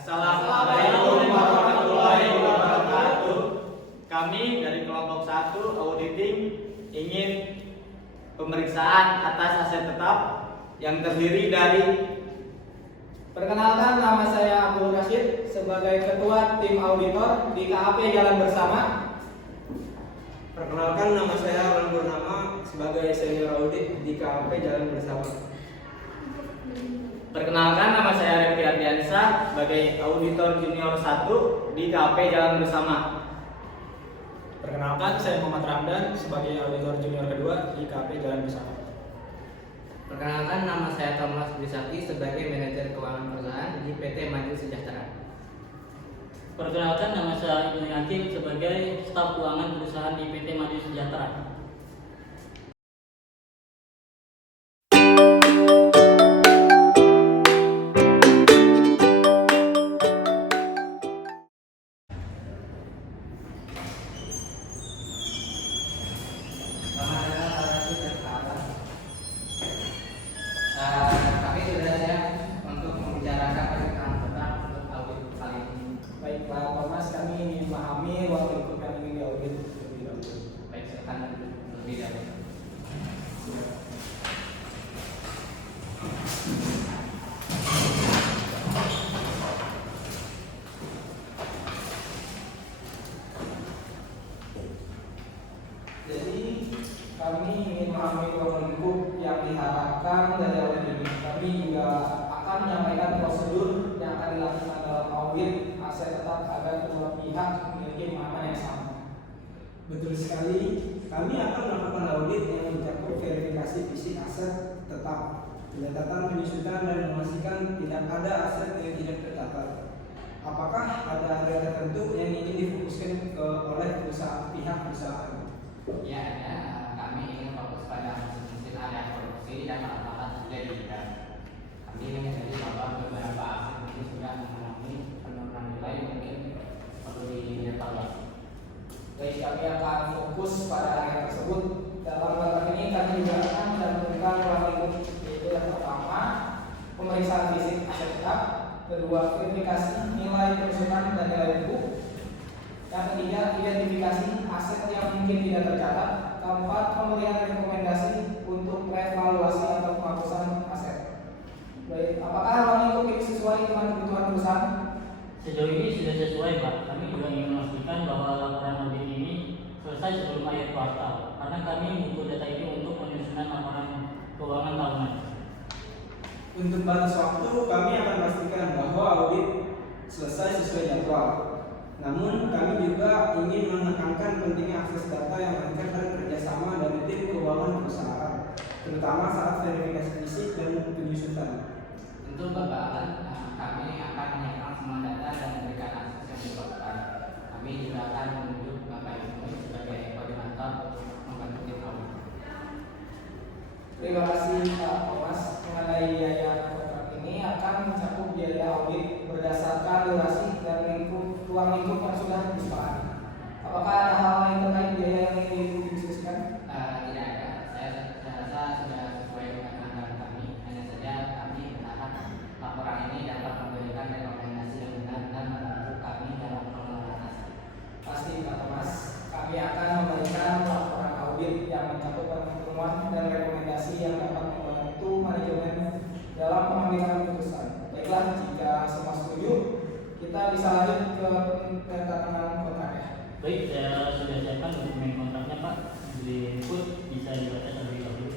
Assalamualaikum warahmatullahi wabarakatuh. Kami dari kelompok 1 auditing ingin pemeriksaan atas aset tetap yang terdiri dari perkenalkan, nama saya Abdul Rashid sebagai ketua tim auditor di KAP Jalan Bersama. Perkenalkan, nama saya Alan Purnama sebagai senior audit di KAP Jalan Bersama. Perkenalkan, nama saya Revi Ardiansyah sebagai auditor junior 1 di KAP Jalan Bersama. Perkenalkan, saya Muhammad Ramdan sebagai auditor junior kedua di KAP Jalan Bersama. Perkenalkan, nama saya Thomas Bisaki sebagai manajer keuangan perusahaan di PT Maju Sejahtera. Perkenalkan, nama saya Ibnu Hakim sebagai staf keuangan perusahaan di PT Maju Sejahtera. Kami sudah siap untuk membicarakan perkembangan tetap untuk audit kali ini. Baiklah Thomas, kami ingin memahami ruang lingkup yang ingin diaudit terlebih dahulu. Baik, silakan lebih dahulu. Jadi kami ingin memahami ruang lingkup yang diharapkan dari audit ini. Kami juga akan menyampaikan prosedur yang akan dilakukan dalam audit aset tetap agar kedua pihak memiliki pemahaman yang sama. Betul sekali, kami akan melakukan audit yang mencakup verifikasi fisik aset tetap, pencatatan penyusutan dan memastikan tidak ada aset yang tidak tercatat. Apakah ada area tertentu yang ingin difokuskan oleh pihak perusahaan? Ya, ada. Kami ingin fokus pada mesin area produksi dan alat-alat sudah dibidang. Kami ingin menjadi bahwa beberapa aset ini sudah mengalami penurunan nilai yang mungkin perlu dievaluasi. Baik, kami akan fokus pada area tersebut. Dalam rapat ini kami juga akan mencantumkan ruang lingkup, yaitu yang pertama pemeriksaan fisik aset tetap, kedua verifikasi nilai penyusutan dan nilai buku, yang ketiga identifikasi aset yang mungkin tidak tercatat, keempat pemberian rekomendasi untuk revaluasi atau penghapusan aset. Baik, apakah ruang lingkup ini sesuai dengan kebutuhan perusahaan? Sejauh ini sudah sesuai, Pak. Kami juga ingin memastikan bahwa laporan audit ini selesai sebelum akhir kuartal, karena kami butuh data ini untuk penyusunan laporan keuangan tahunan. Untuk batas waktu, kami akan pastikan bahwa audit selesai sesuai jadwal. Namun, kami juga ingin menekankan pentingnya akses data yang lancar dan kerjasama dari tim keuangan perusahaan, terutama saat verifikasi fisik dan penyusutan. Tentu Bapak Alan, kami akan menyiapkan semua data dan memberikan akses yang diperlukan. Kami juga akan menunjuk Bapak Ibu sebagai koordinator membantu tim audit. Terima kasih Pak Thomas. Mengenai biaya kontrak ini akan mencakup biaya audit berdasarkan durasi dan ruang lingkup yang sudah disepakati. Apakah ada hal lain terkait biaya yang ingin didiskusikan? Tidak ada. Saya rasa sudah sesuai dengan anggaran kami. Hanya saja kami berharap laporan ini dapat memberikan rekomendasi yang benar dan membantu kami dalam pengelolaan aset. Pasti Pak Thomas. Kami akan memberikan laporan audit yang mencakup pertemuan dan rekomendasi yang dapat membantu manajemen dalam pengambilan keputusan. Baiklah, jika semua setuju, kita bisa lanjut ke tanda kontrak ya. Baik, saya sudah siapkan dokumen kontraknya, Pak. Di input bisa dibaca terlebih dahulu.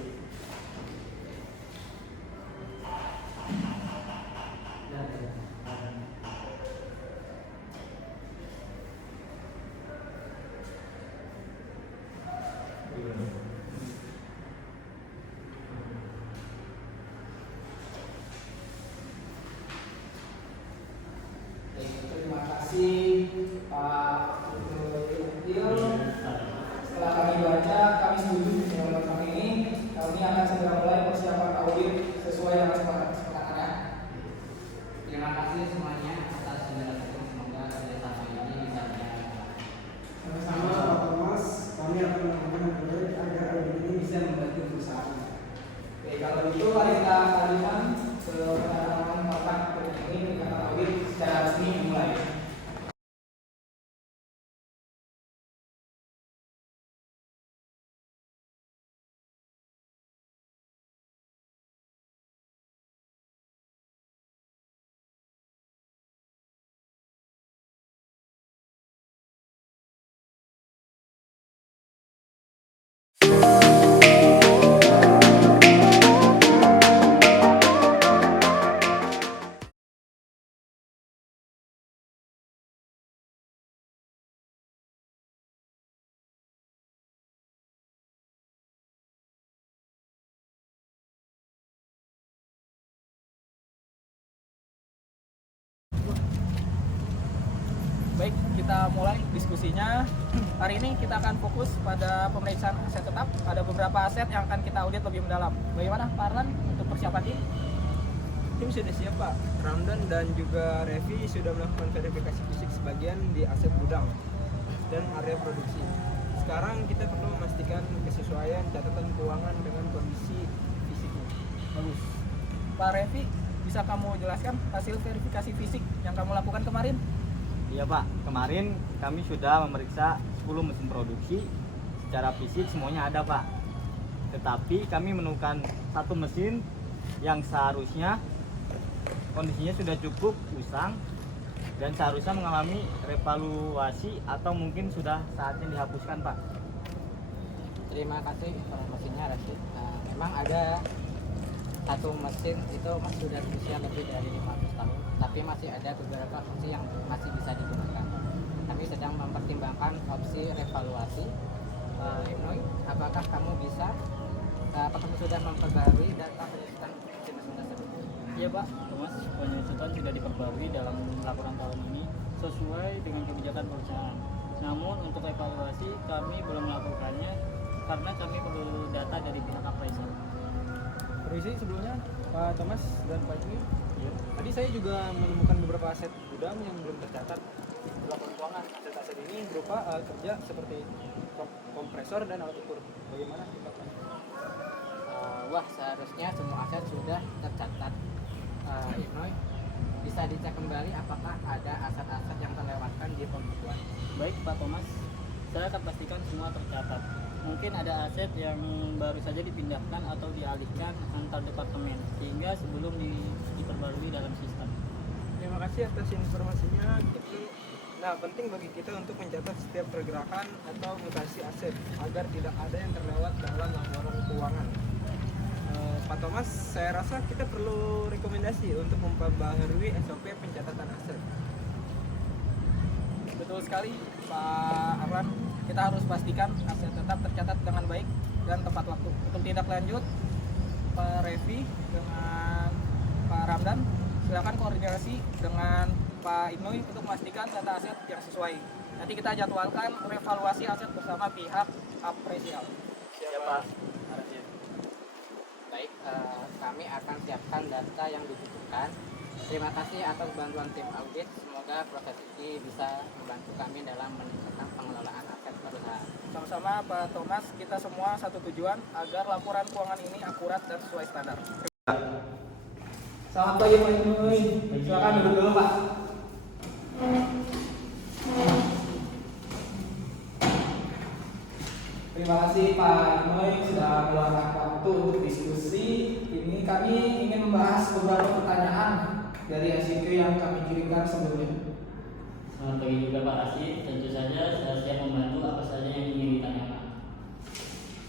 Terima kasih Pak Ibnu. Setelah kami baca, kami setuju dengan kontrak ini. Kami akan segera mulai persiapan audit sesuai dengan kesepakatannya. Terima kasih semuanya atas penjelasannya. Semoga kerjasama ini bisa berjalan. Sama Pak Thomas, kami akan melakukan yang terbaik agar audit ini bisa membantu perusahaan. Oke, kalau gitu mari kita lanjutkan ke penandatanganan kontrak ini dengan audit secara resmi. kita mulai diskusinya. Hari ini kita akan fokus pada pemeriksaan aset tetap. Ada beberapa aset yang akan kita audit lebih mendalam. Bagaimana Pak Arlan untuk persiapan ini? Tim sudah siap Pak. Ramdan dan juga Revi sudah melakukan verifikasi fisik sebagian di aset gudang dan area produksi. Sekarang kita perlu memastikan kesesuaian catatan keuangan dengan kondisi fisiknya. Bagus. Pak Revi, bisa kamu jelaskan hasil verifikasi fisik yang kamu lakukan kemarin? Iya Pak, kemarin kami sudah memeriksa 10 mesin produksi. Secara fisik semuanya ada Pak. Tetapi kami menemukan satu mesin yang seharusnya kondisinya sudah cukup usang dan seharusnya mengalami revaluasi atau mungkin sudah saatnya dihapuskan Pak. Terima kasih informasinya Rashid. Memang ada satu mesin itu sudah berusia lebih dari 15 tahun, tapi masih ada beberapa fungsi yang masih bisa digunakan. Kami sedang mempertimbangkan opsi revaluasi. Ibnu, apakah kamu sudah memperbarui data penyusutan mesin-mesin tersebut? Iya Pak, Thomas, penyusutan sudah diperbarui dalam laporan tahun ini sesuai dengan kebijakan perusahaan. Namun untuk evaluasi kami belum melakukannya karena kami perlu data dari pihak appraisal. Permisi sebelumnya Pak Thomas dan Pak Juni. Iya. Tadi saya juga menemukan beberapa aset gudang yang belum tercatat di laporan keuangan. Aset-aset ini berupa kerja seperti kompresor dan alat ukur. Bagaimana Pak? Wah, seharusnya semua aset sudah tercatat. Ibnu, bisa dicek kembali apakah ada aset-aset yang terlewatkan di pembukuan. Baik Pak Thomas, saya akan pastikan semua tercatat. Mungkin ada aset yang baru saja dipindahkan atau dialihkan antar departemen sehingga sebelum diperbarui dalam sistem. Terima kasih atas informasinya. Nah, penting bagi kita untuk mencatat setiap pergerakan atau mutasi aset agar tidak ada yang terlewat dalam laporan keuangan. Pak Thomas, saya rasa kita perlu rekomendasi untuk memperbaharui SOP pencatatan aset. Betul sekali Pak Arlan. Kita harus pastikan aset tetap tercatat dengan baik dan tepat waktu. Untuk tindak lanjut, Pak Revi dengan Pak Ramdan, silakan koordinasi dengan Pak Ibnu untuk memastikan data aset yang sesuai. Nanti kita jadwalkan revaluasi aset bersama pihak apresial. Siap Pak. Baik, kami akan siapkan data yang dibutuhkan. Terima kasih atas bantuan tim audit. Semoga proses ini bisa membantu kami dalam meningkatkan pengelolaan aset perusahaan. Sama-sama Pak Thomas, kita semua satu tujuan agar laporan keuangan ini akurat dan sesuai standar. Selamat pagi Pak Ibnu. Silakan duduk dulu Pak. Terima kasih Pak Ibnu sudah meluangkan waktu untuk diskusi. Ini kami ingin membahas beberapa pertanyaan dari SIQ yang kami kirimkan sebelumnya. Selamat pagi juga Pak Rashid. Tentu saja saya siap membantu apa saja yang ingin ditanyakan.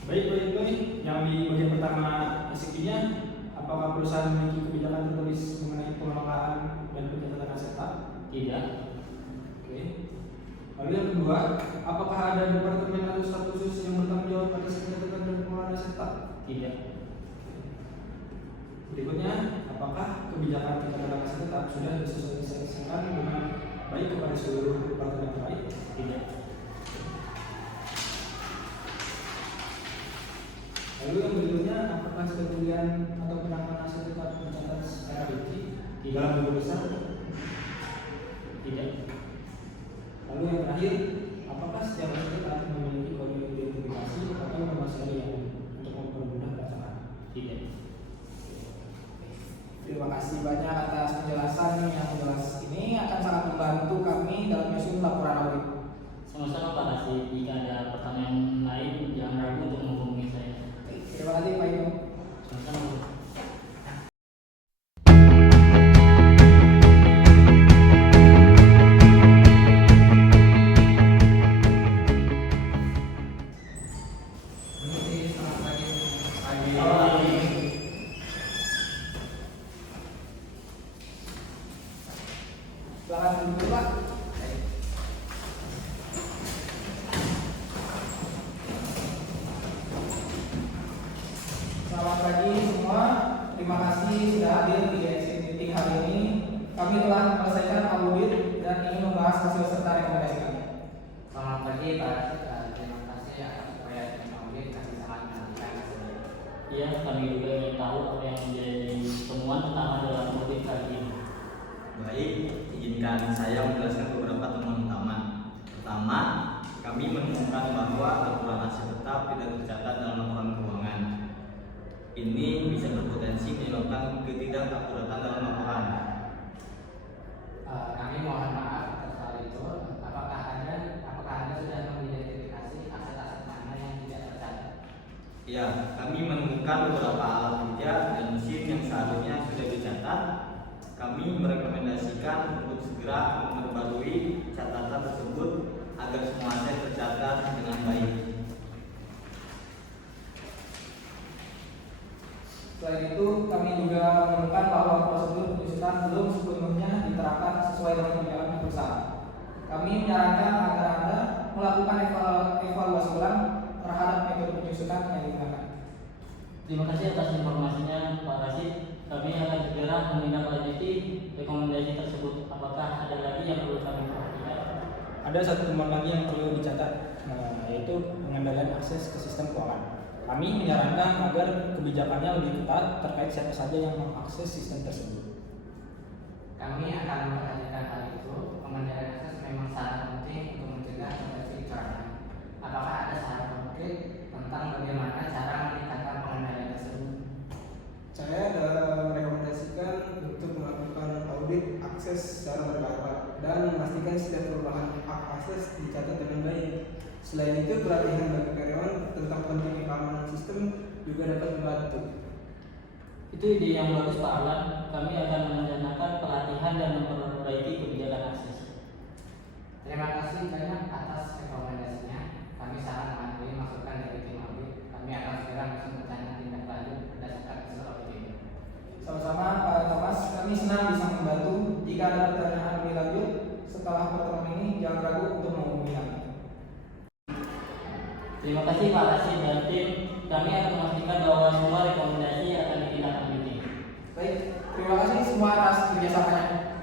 Baik Pak Ibnu, yang di bagian pertama SIP-nya, apakah perusahaan memiliki kebijakan tertulis mengenai pengelolaan dan pencatatan aset tetap? Tidak. Oke. Lalu yang kedua, apakah ada departemen atau staf khusus yang bertanggung jawab atas pencatatan dan pengelolaan aset tetap? Tidak. Berikutnya, apakah kebijakan pencatatan aset tetap sudah disosialisasikan dengan baik kepada seluruh departemen terkait? Tidak. Lalu yang berikutnya, apakah kemudian atau penanganan aset tetap mencatat secara rinci dalam buku besar? Tidak. Lalu yang terakhir, apakah setiap aset tetap memiliki kode identifikasi atau nama seri yang untuk mempermudah pelaksanaan? Tidak. Terima kasih banyak atas penjelasan yang jelas ini, akan sangat membantu kami dalam menyusun laporan audit. Sama-sama Pak Rashid. Jika ada pertanyaan lain jangan ragu untuk menghubungi saya. Terima kasih Pak Ibnu. Sama-sama. Silakan duduk Pak. Selamat pagi semua. Terima kasih sudah hadir di exit meeting hari ini. Kami telah menyelesaikan audit dan ingin membahas membahas hasil serta rekomendasi kami. Selamat pagi Pak Rasid. Terima kasih atas upaya tim audit, kami sangat menantikan hasilnya. Iya, kami juga ingin tahu apa yang menjadi temuan utama dalam audit kali ini. Baik, izinkan saya menjelaskan beberapa temuan utama. Pertama, kami menemukan bahwa laporan aset tetap tidak tercatat dalam laporan keuangan. Ini bisa berpotensi menyebabkan ketidakakuratan dalam laporan. Kami mohon maaf atas hal itu. Apakah Anda sudah mengidentifikasi aset-aset mana yang tidak tercatat? Ya, kami menemukan beberapa alat kerja dan mesin yang seharusnya sudah dicatat. Kami merekomendasikan untuk segera memperbarui catatan tersebut agar semua aset tercatat dengan baik. Selain itu, kami juga menemukan bahwa prosedur penyusutan belum sepenuhnya diterapkan sesuai dengan kebijakan perusahaan. Kami menyarankan agar Anda melakukan evaluasi ulang terhadap metode penyusutan yang digunakan. Terima kasih atas informasinya Pak Rasid. Kami akan segera menindaklanjuti rekomendasi tersebut. Apakah ada lagi yang perlu kami perhatikan? Ada satu temuan lagi yang perlu dicatat, yaitu pengendalian akses ke sistem keuangan. Kami menyarankan agar kebijakannya lebih ketat terkait siapa saja yang mengakses sistem tersebut. Kami akan memperhatikan hal itu. Pengendalian akses memang sangat penting untuk mencegah potensi kecurangan. Apakah ada saran konkret tentang bagaimana cara meningkatkan pengendalian tersebut? Saya merekomendasikan untuk melakukan audit akses secara berkala dan memastikan setiap perubahan hak akses dicatat dengan baik. Selain itu, pelatihan bagi karyawan tentang pentingnya keamanan sistem juga dapat membantu. Itu ide yang bagus Pak Alan. Kami akan merencanakan pelatihan dan memperbaiki kebijakan akses. Terima kasih banyak atas rekomendasinya. Kami sangat menghargai masukan dari tim audit. Kami akan segera menyusun rencana tindak lanjut berdasarkan hasil audit ini. Sama-sama Pak Thomas, kami senang bisa membantu. Jika ada pertanyaan lebih lanjut setelah pertemuan ini, jangan ragu untuk menghubungi kami. Terima kasih Pak Rasid dan tim. Kami akan memastikan bahwa semua rekomendasi akan ditindaklanjuti. Baik, terima kasih semua atas kerjasamanya.